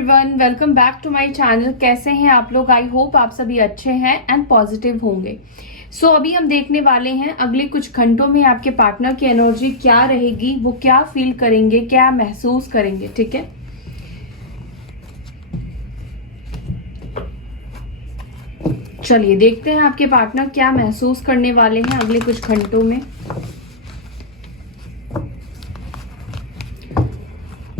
Everyone, welcome back to my channel. कैसे हैं आप लोग? आई होप आप सभी अच्छे हैं एंड पॉजिटिव होंगे। अभी हम देखने वाले हैं अगले कुछ घंटों में आपके पार्टनर की एनर्जी क्या रहेगी, वो क्या फील करेंगे, क्या महसूस करेंगे। ठीक है, चलिए देखते हैं आपके पार्टनर क्या महसूस करने वाले हैं अगले कुछ घंटों में।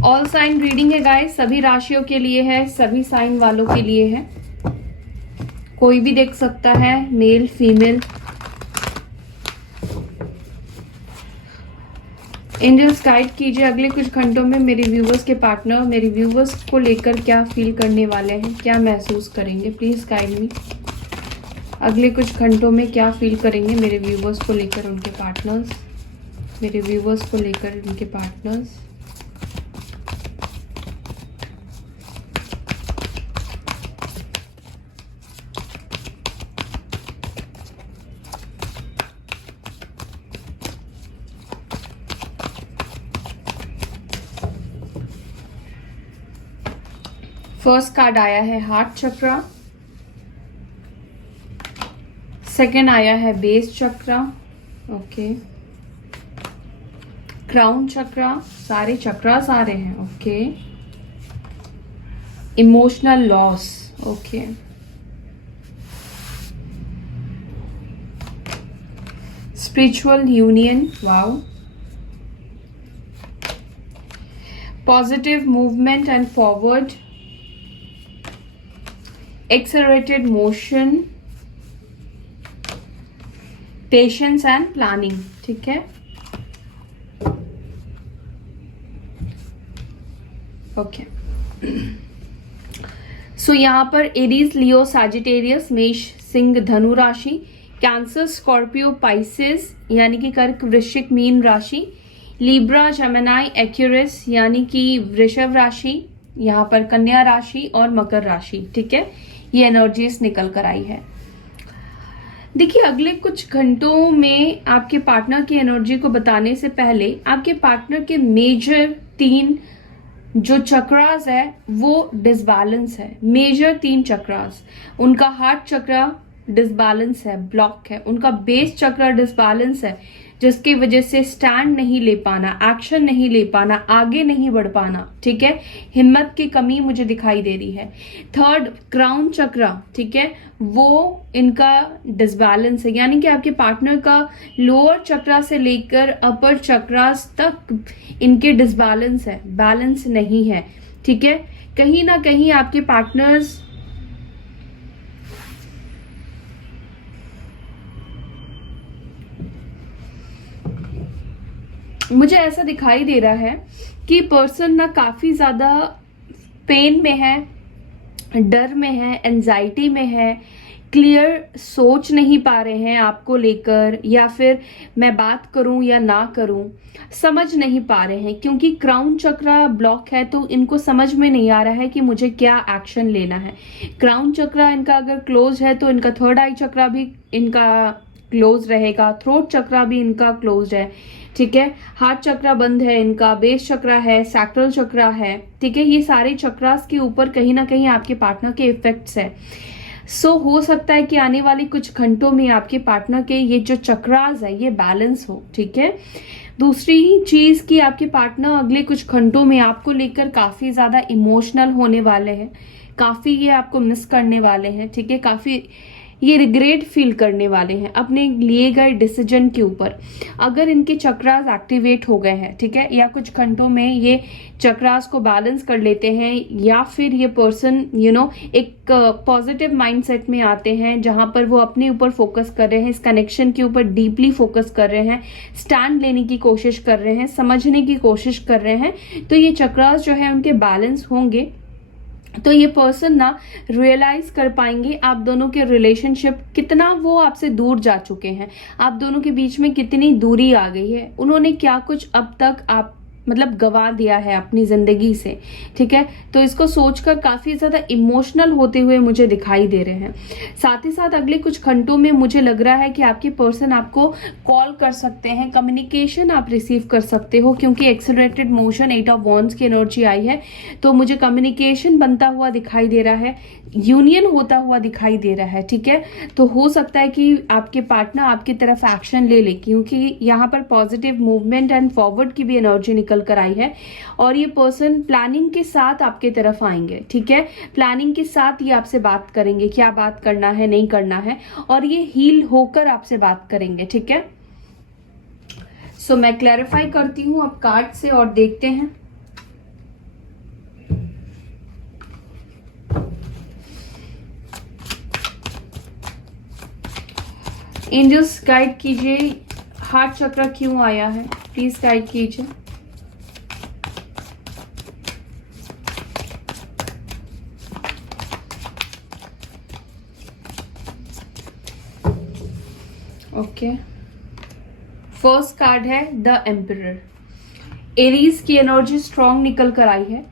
ऑल साइन रीडिंग है गाइस, सभी राशियों के लिए है, सभी साइन वालों के लिए है। कोई भी देख सकता है, मेल फीमेल। एंजल्स गाइड कीजिए अगले कुछ घंटों में मेरे व्यूवर्स के पार्टनर मेरे व्यूवर्स को लेकर क्या फील करने वाले हैं, क्या महसूस करेंगे। Please guide me. अगले कुछ घंटों में क्या फील करेंगे मेरे व्यूवर्स को लेकर उनके पार्टनर्स, मेरे व्यूवर्स को लेकर उनके पार्टनर्स। फर्स्ट कार्ड आया है हार्ट चक्रा, सेकंड आया है बेस चक्रा, ओके, क्राउन चक्रा, सारे चक्रास आ रहे हैं, okay, emotional loss, okay, spiritual union, wow, positive movement and forward, accelerated motion, patience and planning। ठीक है, ओके। सो यहाँ पर एरीज, लियो, सैजिटेरियस, मेष, सिंह, धनु राशि, कैंसर, स्कॉर्पियो, पाइसेस यानी कि कर्क, वृश्चिक, मीन राशि, लिब्रा, जेमिनी, एक्यूरिस यानी कि वृषभ राशि, यहाँ पर कन्या राशि और मकर राशि। ठीक है, ये एनर्जीज निकल कर आई है। देखिए अगले कुछ घंटों में आपके पार्टनर की एनर्जी को बताने से पहले आपके पार्टनर के मेजर 3 जो चक्रास है वो डिसबैलेंस है। मेजर 3 चक्रास, उनका हार्ट चक्रा डिसबैलेंस है, ब्लॉक है, उनका बेस चक्रा डिसबैलेंस है, जिसकी वजह से स्टैंड नहीं ले पाना, एक्शन नहीं ले पाना, आगे नहीं बढ़ पाना। ठीक है, हिम्मत की कमी मुझे दिखाई दे रही है। थर्ड क्राउन चक्रा, ठीक है, वो इनका डिसबैलेंस है, यानी कि आपके पार्टनर का लोअर चक्रा से लेकर अपर चक्रास तक इनके डिसबैलेंस है, बैलेंस नहीं है। ठीक है, कहीं ना कहीं आपके पार्टनर्स मुझे ऐसा दिखाई दे रहा है कि पर्सन ना काफी ज्यादा पेन में है, डर में है, एंजाइटी में है, क्लियर सोच नहीं पा रहे हैं आपको लेकर, या फिर मैं बात करूं या ना करूं समझ नहीं पा रहे हैं, क्योंकि क्राउन चक्रा ब्लॉक है तो इनको समझ में नहीं आ रहा है कि मुझे क्या एक्शन लेना है। क्राउन चक्रा इनका अगर क्लोज है तो इनका थर्ड आई चक्रा भी इनका क्लोज रहेगा, थ्रोट चक्रा भी इनका क्लोज है। ठीक है, हार्ट चक्रा बंद है इनका, बेस चक्रा है, सैक्रल चक्रा है। ठीक है, ये सारे चक्रास के ऊपर कहीं ना कहीं आपके पार्टनर के इफेक्ट्स है। हो सकता है कि आने वाले कुछ घंटों में आपके पार्टनर के ये जो चक्रास है ये बैलेंस हो। ठीक है, दूसरी चीज कि आपके पार्टनर अगले कुछ घंटों में आपको लेकर काफी ज्यादा इमोशनल होने वाले हैं, काफी ये आपको मिस करने वाले हैं। ठीक है, काफी ये रिग्रेट फील करने वाले हैं अपने लिए गए डिसीजन के ऊपर, अगर इनके चक्रास एक्टिवेट हो गए हैं। ठीक है, या कुछ घंटों में ये चक्रास को बैलेंस कर लेते हैं, या फिर ये पर्सन एक पॉजिटिव माइंडसेट में आते हैं जहां पर वो अपने ऊपर फोकस कर रहे हैं, इस कनेक्शन के ऊपर डीपली फोकस कर रहे हैं, स्टैंड लेने की कोशिश कर रहे हैं, समझने की कोशिश कर रहे हैं, तो ये चक्रास जो है उनके बैलेंस होंगे। तो ये पर्सन ना रियलाइज कर पाएंगे आप दोनों के रिलेशनशिप कितना वो आपसे दूर जा चुके हैं, आप दोनों के बीच में कितनी दूरी आ गई है, उन्होंने क्या कुछ अब तक आप मतलब गंवा दिया है अपनी जिंदगी से, ठीक है। तो इसको सोचकर काफी ज्यादा इमोशनल होते हुए मुझे दिखाई दे रहे हैं। साथ ही साथ अगले कुछ घंटों में मुझे लग रहा है कि आपके पर्सन आपको कॉल कर सकते हैं, कम्युनिकेशन आप रिसीव कर सकते हो, क्योंकि एक्सेलरेटेड मोशन 8 ऑफ वॉन्ड्स की एनर्जी आई है। तो मुझे कम्युनिकेशन बनता हुआ दिखाई दे रहा है, यूनियन होता हुआ दिखाई दे रहा है, ठीक है। तो हो सकता है कि आपके पार्टनर आपकी तरफ एक्शन ले ले, क्योंकि यहाँ पर पॉजिटिव मूवमेंट एंड फॉरवर्ड की भी एनर्जी निकल कर आई है। और ये पर्सन प्लानिंग के साथ आपके तरफ आएंगे, ठीक है। प्लानिंग के साथ ये आपसे बात करेंगे, क्या बात करना है नहीं करना है, और ये हील होकर आपसे बात करेंगे, ठीक है। सो मैं क्लैरिफाई करती हूँ अब कार्ड से और देखते हैं। एंजल्स गाइड कीजिए, हार्ट चक्र क्यों आया है, प्लीज गाइड कीजिए। ओके, फर्स्ट कार्ड है द एम्परर। एरीज की एनर्जी स्ट्रांग निकल कर आई है।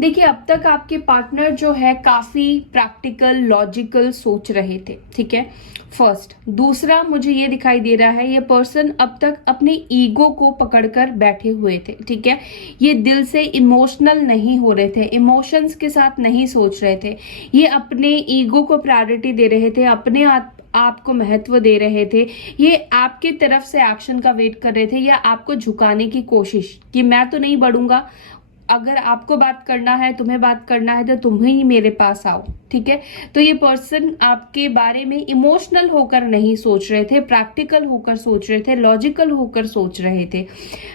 देखिए, अब तक आपके पार्टनर जो है काफी प्रैक्टिकल लॉजिकल सोच रहे थे, ठीक है, फर्स्ट। दूसरा मुझे ये दिखाई दे रहा है, ये पर्सन अब तक अपने ईगो को पकड़कर बैठे हुए थे, ठीक है। ये दिल से इमोशनल नहीं हो रहे थे, इमोशंस के साथ नहीं सोच रहे थे, ये अपने ईगो को प्रायोरिटी दे रहे थे, अपने आपको महत्व दे रहे थे। ये आपके तरफ से एक्शन का वेट कर रहे थे, या आपको झुकाने की कोशिश कि मैं तो नहीं बढ़ूंगा, अगर आपको बात करना है, तुम्हें बात करना है, तो तुम्हें ही मेरे पास आओ, ठीक है। तो ये पर्सन आपके बारे में इमोशनल होकर नहीं सोच रहे थे, प्रैक्टिकल होकर सोच रहे थे, लॉजिकल होकर सोच रहे थे।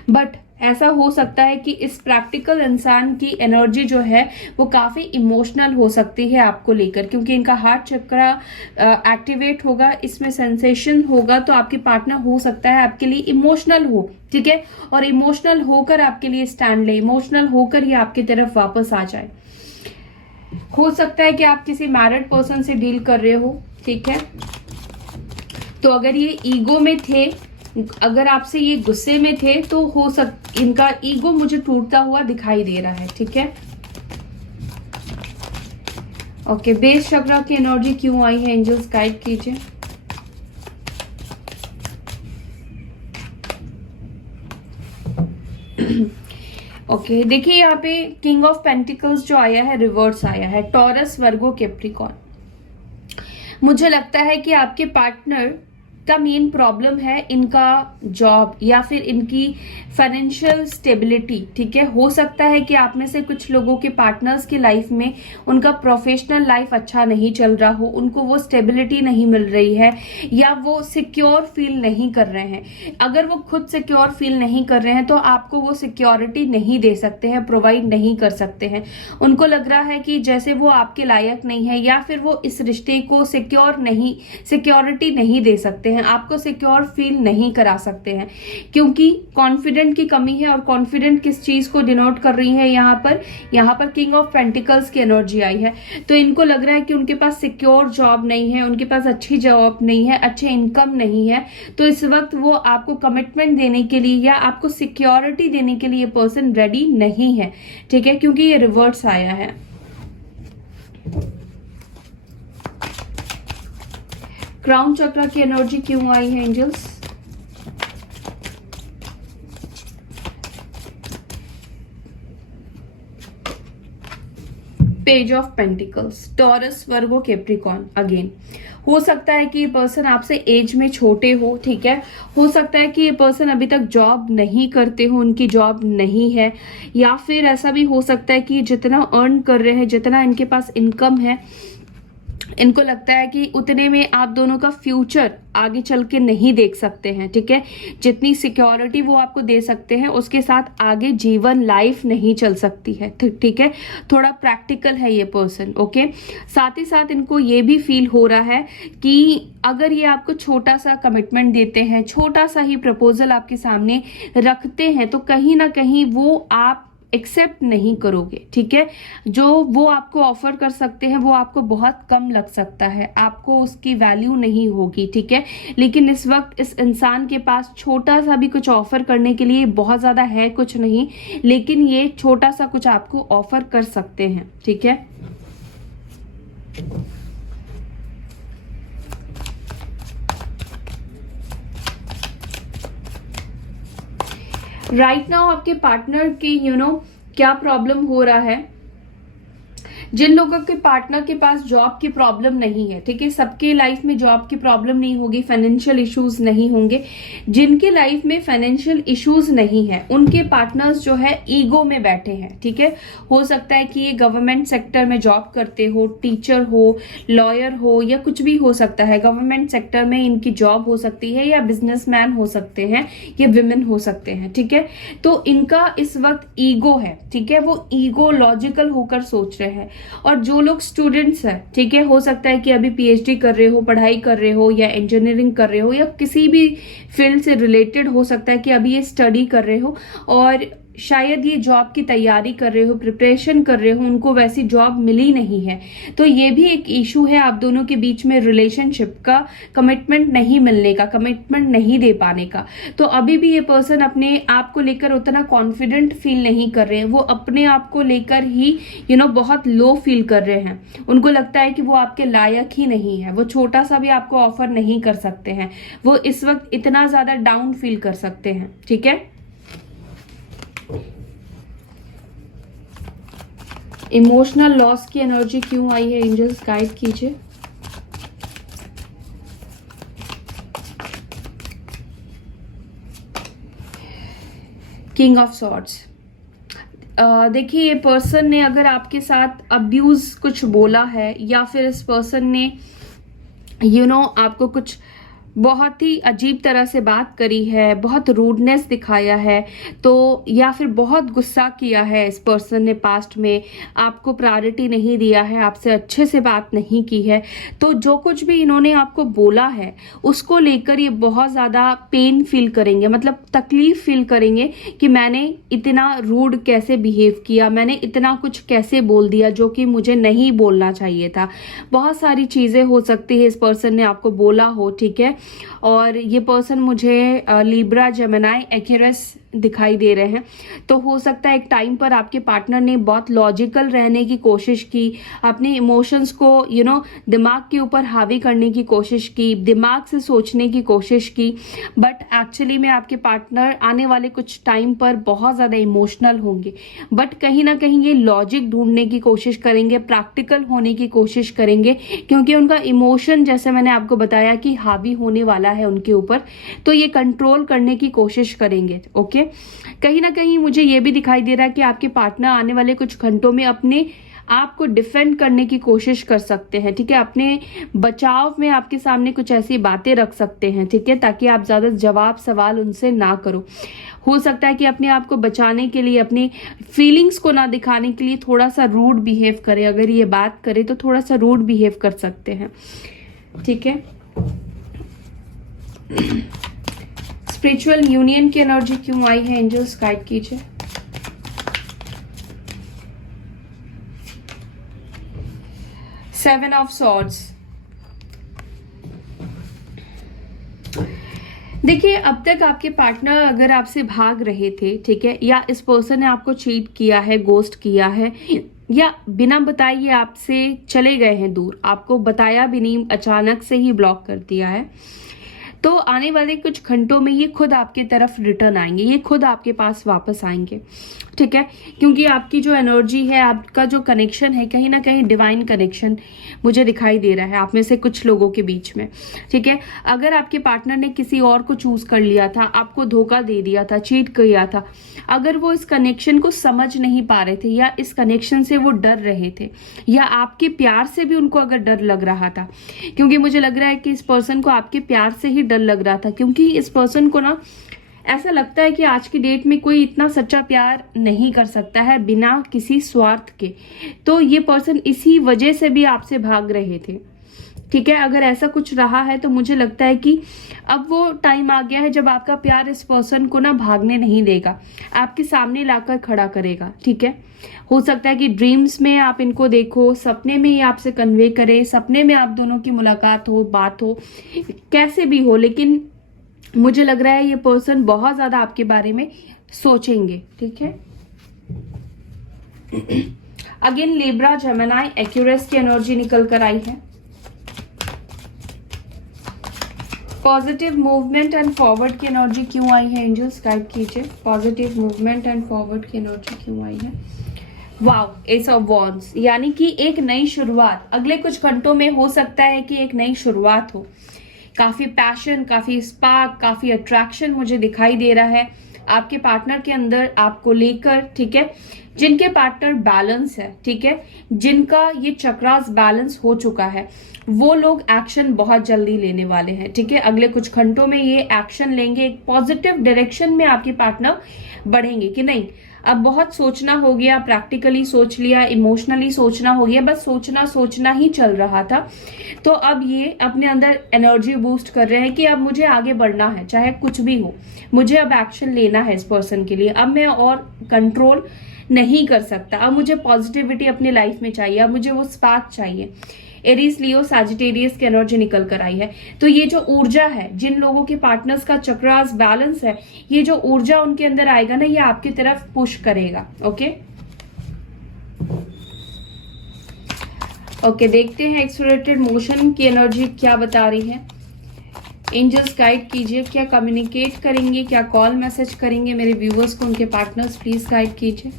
बट ऐसा हो सकता है कि इस प्रैक्टिकल इंसान की एनर्जी जो है वो काफी इमोशनल हो सकती है आपको लेकर, क्योंकि इनका हार्ट चक्र एक्टिवेट होगा, इसमें सेंसेशन होगा। तो आपके पार्टनर हो सकता है आपके लिए इमोशनल हो, ठीक है, और इमोशनल होकर आपके लिए स्टैंड ले, इमोशनल होकर ही आपकी तरफ वापस आ जाए। हो सकता है कि आप किसी मैरिड पर्सन से डील कर रहे हो, ठीक है। तो अगर ये ईगो में थे, अगर आपसे ये गुस्से में थे, तो हो इनका ईगो मुझे टूटता हुआ दिखाई दे रहा है, ठीक है। ओके, बेस चक्र की एनर्जी क्यों आई है, एंजल्स गाइड कीजिए। ओके, देखिए यहाँ पे किंग ऑफ पेंटिकल्स जो आया है रिवर्स आया है, टॉरस, वर्गो, कैप्रिकॉर्न। मुझे लगता है कि आपके पार्टनर का मेन प्रॉब्लम है इनका जॉब या फिर इनकी फाइनेंशियल स्टेबिलिटी, ठीक है। हो सकता है कि आप में से कुछ लोगों के पार्टनर्स की लाइफ में उनका प्रोफेशनल लाइफ अच्छा नहीं चल रहा हो, उनको वो स्टेबिलिटी नहीं मिल रही है, या वो सिक्योर फील नहीं कर रहे हैं। अगर वो खुद सिक्योर फील नहीं कर रहे हैं तो आपको वो सिक्योरिटी नहीं दे सकते हैं, प्रोवाइड नहीं कर सकते हैं। उनको लग रहा है कि जैसे वो आपके लायक नहीं है, या फिर वो इस रिश्ते को सिक्योरिटी नहीं दे सकते हैं, आपको सिक्योर फील नहीं करा सकते हैं, क्योंकि कॉन्फिडेंट की कमी है। और कॉन्फिडेंट किस चीज को डिनोट कर रही है यहाँ पर किंग ऑफ पेंटिकल्स की एनर्जी आई है। तो इनको लग रहा है कि उनके पास सिक्योर जॉब नहीं है, उनके पास अच्छी जॉब नहीं है, अच्छे इनकम नहीं है। तो इस वक्त वो आपको कमिटमेंट देने के लिए या आपको सिक्योरिटी देने के लिए पर्सन रेडी नहीं है, ठीक है, क्योंकि ये रिवर्स आया है। क्राउन चक्र की एनर्जी क्यों आई है, angels. Page of pentacles, Taurus, Virgo, Capricorn. Again हो सकता है कि ये पर्सन आपसे एज में छोटे हो, ठीक है। हो सकता है कि ये पर्सन अभी तक जॉब नहीं करते हो, उनकी जॉब नहीं है, या फिर ऐसा भी हो सकता है कि जितना अर्न कर रहे हैं, जितना इनके पास इनकम है, इनको लगता है कि उतने में आप दोनों का फ्यूचर आगे चल के नहीं देख सकते हैं, ठीक है। जितनी सिक्योरिटी वो आपको दे सकते हैं उसके साथ आगे जीवन लाइफ नहीं चल सकती है, ठीक है। थोड़ा प्रैक्टिकल है ये पर्सन, ओके। साथ ही साथ इनको ये भी फील हो रहा है कि अगर ये आपको छोटा सा कमिटमेंट देते हैं, छोटा सा ही प्रपोजल आपके सामने रखते हैं, तो कहीं ना कहीं वो आप एक्सेप्ट नहीं करोगे, ठीक है। जो वो आपको ऑफर कर सकते हैं वो आपको बहुत कम लग सकता है, आपको उसकी वैल्यू नहीं होगी, ठीक है। लेकिन इस वक्त इस इंसान के पास छोटा सा भी कुछ ऑफर करने के लिए बहुत ज्यादा है कुछ नहीं, लेकिन ये छोटा सा कुछ आपको ऑफर कर सकते हैं, ठीक है। राइट नाउ आपके पार्टनर की क्या प्रॉब्लम हो रहा है। जिन लोगों के पार्टनर के पास जॉब की प्रॉब्लम नहीं है, ठीक है, सबके लाइफ में जॉब की प्रॉब्लम नहीं होगी, फाइनेंशियल इश्यूज नहीं होंगे। जिनके लाइफ में फाइनेंशियल इश्यूज नहीं है उनके पार्टनर्स जो है ईगो में बैठे हैं, ठीक है। हो सकता है कि ये गवर्नमेंट सेक्टर में जॉब करते हो, टीचर हो, लॉयर हो, या कुछ भी हो सकता है। गवर्नमेंट सेक्टर में इनकी जॉब हो सकती है, या बिजनेसमैन हो सकते हैं, या विमेन हो सकते हैं, ठीक है। तो इनका इस वक्त ईगो है, ठीक है, वो ईगो लॉजिकल होकर सोच रहे हैं। और जो लोग स्टूडेंट्स हैं, ठीक है, हो सकता है कि अभी पीएचडी कर रहे हो, पढ़ाई कर रहे हो, या इंजीनियरिंग कर रहे हो, या किसी भी फील्ड से रिलेटेड हो सकता है कि अभी ये स्टडी कर रहे हो और शायद ये जॉब की तैयारी कर रहे हो, प्रिपरेशन कर रहे हो, उनको वैसी जॉब मिली नहीं है। तो ये भी एक इशू है आप दोनों के बीच में, रिलेशनशिप का, कमिटमेंट नहीं मिलने का, कमिटमेंट नहीं दे पाने का। तो अभी भी ये पर्सन अपने आप को लेकर उतना कॉन्फिडेंट फील नहीं कर रहे हैं, वो अपने आप को लेकर ही बहुत लो फील कर रहे हैं। उनको लगता है कि वो आपके लायक ही नहीं है, वो छोटा सा भी आपको ऑफर नहीं कर सकते हैं, वो इस वक्त इतना ज्यादा डाउन फील कर सकते हैं, ठीक है। इमोशनल लॉस की एनर्जी क्यों आई है, एंजल्स गाइड कीजिए। King of swords. देखिए, ये पर्सन ने अगर आपके साथ अब्यूज कुछ बोला है, या फिर इस पर्सन ने आपको कुछ बहुत ही अजीब तरह से बात करी है, बहुत रूडनेस दिखाया है, तो या फिर बहुत गुस्सा किया है इस पर्सन ने पास्ट में, आपको प्रायोरिटी नहीं दिया है, आपसे अच्छे से बात नहीं की है, तो जो कुछ भी इन्होंने आपको बोला है उसको लेकर ये बहुत ज़्यादा पेन फील करेंगे, मतलब तकलीफ फील करेंगे कि मैंने इतना रूड कैसे बिहेव किया, मैंने इतना कुछ कैसे बोल दिया जो कि मुझे नहीं बोलना चाहिए था। बहुत सारी चीज़ें हो सकती है इस पर्सन ने आपको बोला हो, ठीक है। और ये पर्सन मुझे लिब्रा, जेमिनी, एक्वेरियस दिखाई दे रहे हैं। तो हो सकता है एक टाइम पर आपके पार्टनर ने बहुत लॉजिकल रहने की कोशिश की, अपने इमोशंस को दिमाग के ऊपर हावी करने की कोशिश की, दिमाग से सोचने की कोशिश की, बट एक्चुअली में आपके पार्टनर आने वाले कुछ टाइम पर बहुत ज़्यादा इमोशनल होंगे, बट कहीं ना कहीं ये लॉजिक ढूंढने की कोशिश करेंगे, प्रैक्टिकल होने की कोशिश करेंगे, क्योंकि उनका इमोशन, जैसे मैंने आपको बताया कि हावी होने वाला है उनके ऊपर, तो ये कंट्रोल करने की कोशिश करेंगे, ओके। कहीं ना कहीं मुझे ये भी दिखाई दे रहा है कि आपके पार्टनर आने वाले कुछ घंटों में अपने आपको डिफेंड करने की कोशिश कर सकते हैं, ठीक है। अपने बचाव में आपके सामने कुछ ऐसी बातें रख सकते हैं, ठीक है, ताकि आप ज्यादा जवाब सवाल उनसे ना करो। हो सकता है कि अपने आप को बचाने के लिए, अपनी फीलिंग्स को ना दिखाने के लिए थोड़ा सा रूड बिहेव करे, अगर ये बात करे तो थोड़ा सा रूड बिहेव कर सकते हैं, ठीक है। स्पिरिचुअल यूनियन की एनर्जी क्यों आई है, एंजल्स गाइड कीजिए। Seven of swords. देखिए, अब तक आपके पार्टनर अगर आपसे भाग रहे थे, ठीक है, या इस पर्सन ने आपको चीट किया है, गोस्ट किया है, या बिना बताए आपसे चले गए हैं दूर, आपको बताया भी नहीं, अचानक से ही ब्लॉक कर दिया है, तो आने वाले कुछ घंटों में ये खुद आपके तरफ रिटर्न आएंगे, ये खुद आपके पास वापस आएंगे, ठीक है। क्योंकि आपकी जो एनर्जी है, आपका जो कनेक्शन है, कहीं ना कहीं डिवाइन कनेक्शन मुझे दिखाई दे रहा है आप में से कुछ लोगों के बीच में, ठीक है। अगर आपके पार्टनर ने किसी और को चूज कर लिया था, आपको धोखा दे दिया था, चीट किया था, अगर वो इस कनेक्शन को समझ नहीं पा रहे थे, या इस कनेक्शन से वो डर रहे थे, या आपके प्यार से भी उनको अगर डर लग रहा था, क्योंकि मुझे लग रहा है कि इस पर्सन को आपके प्यार से ही डर लग रहा था, क्योंकि इस पर्सन को ना ऐसा लगता है कि आज की डेट में कोई इतना सच्चा प्यार नहीं कर सकता है बिना किसी स्वार्थ के। तो ये पर्सन इसी वजह से भी आपसे भाग रहे थे, ठीक है, अगर ऐसा कुछ रहा है तो मुझे लगता है कि अब वो टाइम आ गया है जब आपका प्यार इस पर्सन को ना भागने नहीं देगा, आपके सामने लाकर खड़ा करेगा। ठीक है, हो सकता है कि ड्रीम्स में आप इनको देखो, सपने में ही आपसे कन्वे करे, सपने में आप दोनों की मुलाकात हो, बात हो, कैसे भी हो, लेकिन मुझे लग रहा है ये पर्सन बहुत ज्यादा आपके बारे में सोचेंगे। ठीक है, अगेन लिब्रा, जेमिनी, एक्यूरियस की एनर्जी निकल कर आई है। पॉजिटिव मूवमेंट एंड फॉरवर्ड की एनर्जी क्यों आई है एंजल्स, गाइड कीजिए। पॉजिटिव मूवमेंट एंड फॉरवर्ड की एनर्जी क्यों आई है। वाओ, एस ऑफ वॉन्ड्स, यानी कि एक नई शुरुआत अगले कुछ घंटों में हो सकता है कि एक नई शुरुआत हो। काफी पैशन, काफी स्पार्क, काफी अट्रैक्शन मुझे दिखाई दे रहा है आपके पार्टनर के अंदर आपको लेकर। ठीक है, जिनके पार्टनर बैलेंस है, ठीक है, जिनका ये चक्रास बैलेंस हो चुका है, वो लोग एक्शन बहुत जल्दी लेने वाले हैं। ठीक है, अगले कुछ घंटों में ये एक्शन लेंगे, एक पॉजिटिव डायरेक्शन में आपके पार्टनर बढ़ेंगे कि नहीं। अब बहुत सोचना हो गया, प्रैक्टिकली सोच लिया, इमोशनली सोचना हो गया, बस सोचना ही चल रहा था। तो अब ये अपने अंदर एनर्जी बूस्ट कर रहे हैं कि अब मुझे आगे बढ़ना है, चाहे कुछ भी हो, मुझे अब एक्शन लेना है इस पर्सन के लिए। अब मैं और कंट्रोल नहीं कर सकता, अब मुझे पॉजिटिविटी अपनी लाइफ में चाहिए, अब मुझे वो स्पार्क चाहिए। एरीज, लियो, सैजिटेरियस की एनर्जी निकल कर आई है। तो ये जो ऊर्जा है, जिन लोगों के पार्टनर्स का चक्रास बैलेंस है, ये जो ऊर्जा उनके अंदर आएगा ना, ये आपकी तरफ पुश करेगा। ओके ओके, देखते हैं एक्सप्लोरेटेड मोशन की एनर्जी क्या बता रही है। एंजल्स गाइड कीजिए, क्या कम्युनिकेट करेंगे, क्या कॉल मैसेज करेंगे मेरे व्यूअर्स को उनके पार्टनर्स, प्लीज गाइड कीजिए।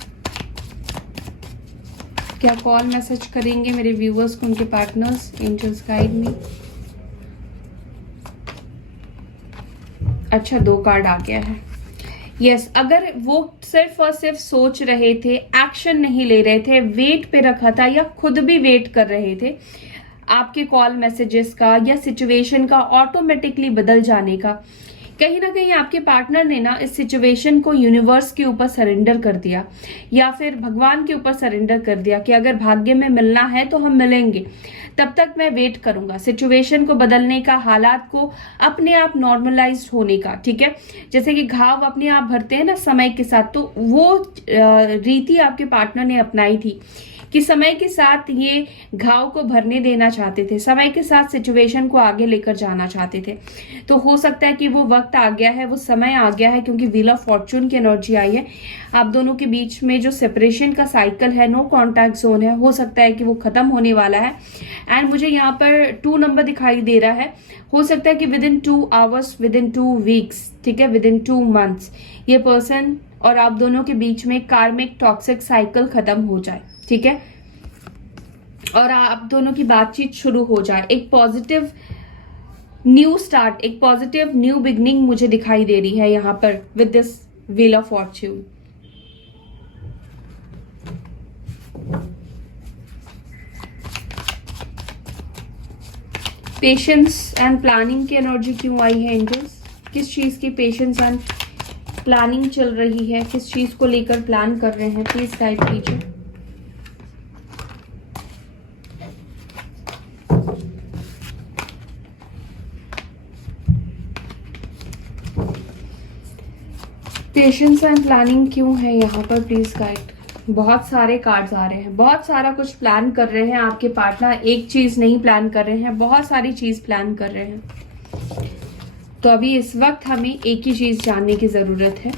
क्या कॉल मैसेज करेंगे मेरे व्यूअर्स को उनके पार्टनर्स, एंजल्स गाइड में। अच्छा, 2 कार्ड आ गया है। यस, अगर वो सिर्फ और सिर्फ सोच रहे थे, एक्शन नहीं ले रहे थे, वेट पे रखा था या खुद भी वेट कर रहे थे आपके कॉल मैसेजेस का या सिचुएशन का ऑटोमेटिकली बदल जाने का, कहीं ना कहीं आपके पार्टनर ने ना इस सिचुएशन को यूनिवर्स के ऊपर सरेंडर कर दिया या फिर भगवान के ऊपर सरेंडर कर दिया कि अगर भाग्य में मिलना है तो हम मिलेंगे, तब तक मैं वेट करूंगा सिचुएशन को बदलने का, हालात को अपने आप नॉर्मलाइज होने का। ठीक है, जैसे कि घाव अपने आप भरते हैं ना समय के साथ, तो वो रीति आपके पार्टनर ने अपनाई थी कि समय के साथ ये घाव को भरने देना चाहते थे, समय के साथ सिचुएशन को आगे लेकर जाना चाहते थे। तो हो सकता है कि वो वक्त आ गया है, वो समय आ गया है, क्योंकि व्हील ऑफ फॉर्चून की एनर्जी आई है। आप दोनों के बीच में जो सेपरेशन का साइकिल है, नो कॉन्टैक्ट जोन है, हो सकता है कि वो खत्म होने वाला है। एंड मुझे यहाँ पर 2 नंबर दिखाई दे रहा है, हो सकता है कि with in 2 hours, with in 2 weeks, ठीक है, विद इन 2 मंथ्स ये पर्सन और आप दोनों के बीच में कार्मिक टॉक्सिक साइकिल खत्म हो जाए। ठीक है, और आप दोनों की बातचीत शुरू हो जाए, एक पॉजिटिव न्यू स्टार्ट, एक पॉजिटिव न्यू बिगनिंग मुझे दिखाई दे रही है यहाँ पर with this wheel of Fortune. Patience and planning की एनर्जी क्यों आई है एंजल्स, किस चीज की पेशेंस एंड प्लानिंग चल रही है, किस चीज को लेकर प्लान कर रहे हैं, प्लीज गाइड कीजिए। पेशेंस एंड प्लानिंग क्यों है यहाँ पर, प्लीज गाइड। बहुत सारे कार्ड्स आ रहे हैं, बहुत सारा कुछ प्लान कर रहे हैं आपके पार्टनर, एक चीज नहीं प्लान कर रहे हैं, बहुत सारी चीज प्लान कर रहे हैं। तो अभी इस वक्त हमें एक ही चीज जानने की जरूरत है,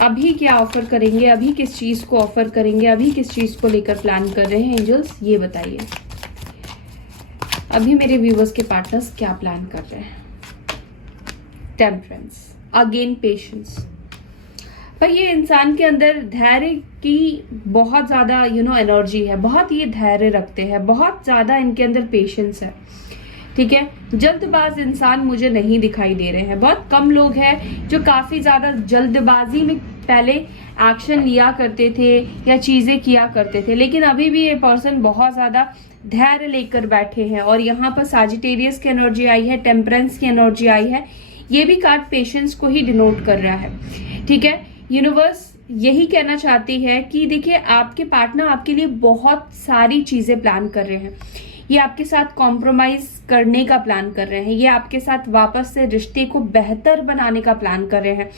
अभी क्या ऑफर करेंगे, अभी किस चीज को ऑफर करेंगे, अभी किस चीज को लेकर प्लान कर रहे हैं एंजल्स, ये बताइए। अभी मेरे व्यूवर्स के पार्टनर्स क्या प्लान कर रहे हैं। Temperance, again patience. पर ये इंसान के अंदर धैर्य की बहुत ज्यादा एनर्जी है, बहुत ये धैर्य रखते हैं, बहुत ज्यादा इनके अंदर पेशेंस है। ठीक है, जल्दबाज इंसान मुझे नहीं दिखाई दे रहे हैं, बहुत कम लोग हैं जो काफी ज्यादा जल्दबाजी में पहले एक्शन लिया करते थे या चीजें किया करते थे, लेकिन अभी भी ये पर्सन बहुत ज्यादा धैर्य लेकर बैठे हैं। और यहाँ पर सैजिटेरियस की एनर्जी आई है, टेम्परेंस की एनर्जी आई है, ये भी कार्ड पेशेंस को ही डिनोट कर रहा है। ठीक है, यूनिवर्स यही कहना चाहती है कि देखिए आपके पार्टनर आपके लिए बहुत सारी चीजें प्लान कर रहे हैं। ये आपके साथ कॉम्प्रोमाइज करने का प्लान कर रहे हैं, ये आपके साथ वापस से रिश्ते को बेहतर बनाने का प्लान कर रहे हैं,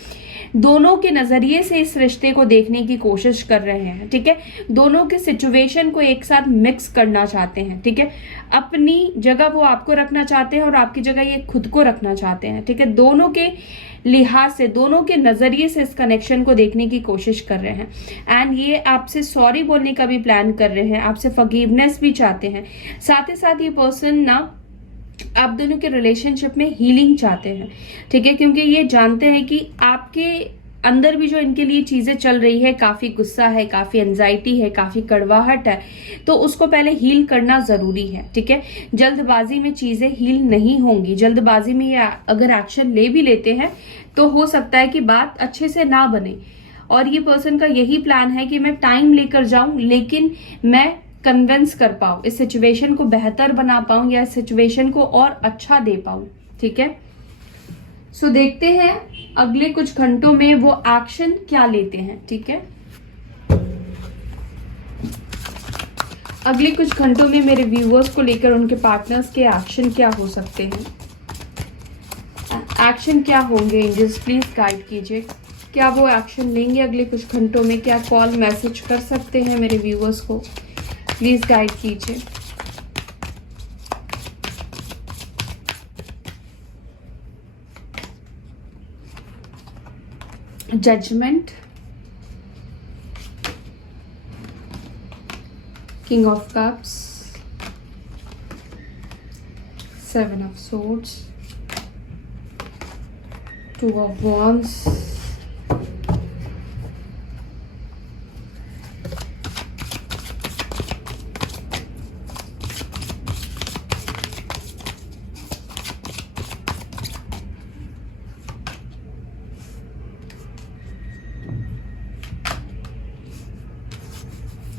दोनों के नजरिए से इस रिश्ते को देखने की कोशिश कर रहे हैं, ठीक है। दोनों के सिचुएशन को एक साथ मिक्स करना चाहते हैं, ठीक है। अपनी जगह वो आपको रखना चाहते हैं और आपकी जगह ये खुद को रखना चाहते हैं, ठीक है। दोनों के लिहाज से, दोनों के नजरिए से इस कनेक्शन को देखने की कोशिश कर रहे हैं। एंड ये आपसे सॉरी बोलने का भी प्लान कर रहे हैं, आपसे फॉरगिवनेस भी चाहते हैं। साथ ही साथ ये पर्सन ना आप दोनों के रिलेशनशिप में हीलिंग चाहते हैं, ठीक है, क्योंकि ये जानते हैं कि आपके अंदर भी जो इनके लिए चीजें चल रही है, काफी गुस्सा है, काफी एंजाइटी है, काफी कड़वाहट है, तो उसको पहले हील करना जरूरी है, ठीक है। जल्दबाजी में चीजें हील नहीं होंगी। जल्दबाजी में ये अगर एक्शन ले भी लेते हैं तो हो सकता है कि बात अच्छे से ना बने। और ये पर्सन का यही प्लान है कि मैं टाइम लेकर जाऊं, लेकिन मैं कन्विंस कर पाऊं, इस सिचुएशन को बेहतर बना पाऊं या इस सिचुएशन को और अच्छा दे पाऊं, ठीक है। सो देखते हैं अगले कुछ घंटों में वो एक्शन क्या लेते हैं, ठीक है। अगले कुछ घंटों में मेरे व्यूअर्स को लेकर उनके पार्टनर्स के एक्शन क्या हो सकते हैं, एक्शन क्या होंगे, एंजल्स प्लीज गाइड कीजिए। क्या वो एक्शन लेंगे अगले कुछ घंटों में? क्या कॉल मैसेज कर सकते हैं मेरे व्यूअर्स को? प्लीज गाइड कीजिए। Judgement, king of cups, 7 of swords, 2 of wands,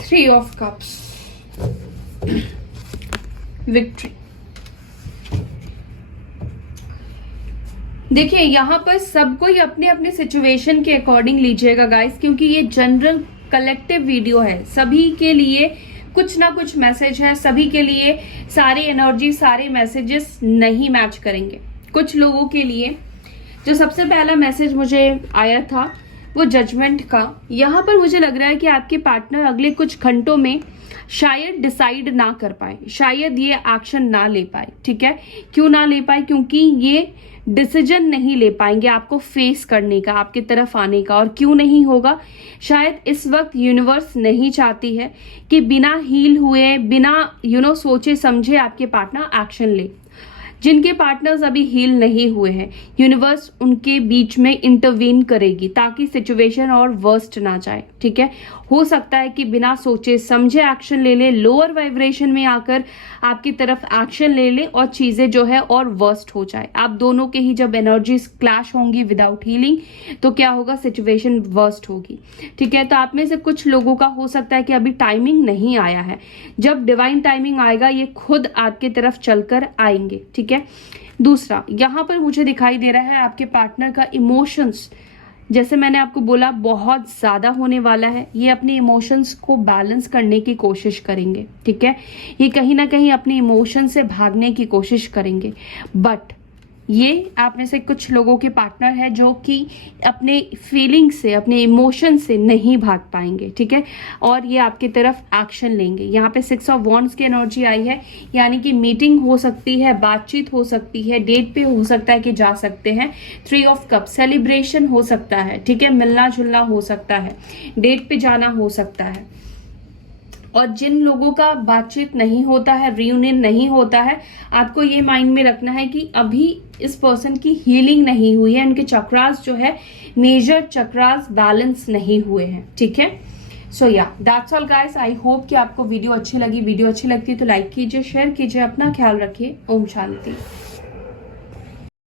Three of Cups, Victory। देखिए यहाँ पर सबको ही अपने अपने सिचुएशन के अकॉर्डिंग लीजिएगा गाइस, क्योंकि ये जनरल कलेक्टिव वीडियो है। सभी के लिए कुछ ना कुछ मैसेज है, सभी के लिए सारी एनर्जी, सारे मैसेजेस नहीं मैच करेंगे। कुछ लोगों के लिए जो सबसे पहला मैसेज मुझे आया था वो जजमेंट का। यहाँ पर मुझे लग रहा है कि आपके पार्टनर अगले कुछ घंटों में शायद डिसाइड ना कर पाए, शायद ये एक्शन ना ले पाए, ठीक है। क्यों ना ले पाए? क्योंकि ये डिसीजन नहीं ले पाएंगे आपको फेस करने का, आपकी तरफ आने का। और क्यों नहीं होगा? शायद इस वक्त यूनिवर्स नहीं चाहती है कि बिना हील हुए, बिना सोचे समझे आपके पार्टनर एक्शन ले। जिनके पार्टनर्स अभी हील नहीं हुए हैं, यूनिवर्स उनके बीच में इंटरवीन करेगी ताकि सिचुएशन और वर्स्ट ना जाए, ठीक है। हो सकता है कि बिना सोचे समझे एक्शन ले ले, लोअर वाइब्रेशन में आकर आपकी तरफ एक्शन ले ले और चीजें जो है और वर्स्ट हो जाए। आप दोनों के ही जब एनर्जीज क्लैश होंगी विदाउट हीलिंग, तो क्या होगा? सिचुएशन वर्स्ट होगी, ठीक है। तो आप में से कुछ लोगों का हो सकता है कि अभी टाइमिंग नहीं आया है। जब डिवाइन टाइमिंग आएगा ये खुद आपकी तरफ चलकर आएंगे, ठीक है। दूसरा, यहाँ पर मुझे दिखाई दे रहा है आपके पार्टनर का इमोशंस, जैसे मैंने आपको बोला, बहुत ज्यादा होने वाला है। ये अपने इमोशंस को बैलेंस करने की कोशिश करेंगे, ठीक है। ये कहीं ना कहीं अपने इमोशन से भागने की कोशिश करेंगे, बट ये आप में से कुछ लोगों के पार्टनर है जो कि अपने फीलिंग से, अपने इमोशन से नहीं भाग पाएंगे, ठीक है। और ये आपकी तरफ एक्शन लेंगे। यहाँ पे 6 ऑफ वॉन्ड्स की एनर्जी आई है, यानी कि मीटिंग हो सकती है, बातचीत हो सकती है, डेट पे हो सकता है कि जा सकते हैं। 3 ऑफ कप, सेलिब्रेशन हो सकता है, ठीक है, मिलना जुलना हो सकता है, डेट पे जाना हो सकता है। और जिन लोगों का बातचीत नहीं होता है, रियूनियन नहीं होता है, आपको ये माइंड में रखना है कि अभी इस पर्सन की हीलिंग नहीं हुई है, उनके चक्रास जो है, मेजर चक्रास बैलेंस नहीं हुए हैं, ठीक है। सो या that's all guys. I hope कि आपको वीडियो अच्छी लगी। वीडियो अच्छी लगती है तो लाइक कीजिए, शेयर कीजिए, अपना ख्याल रखिए। ओम शांति।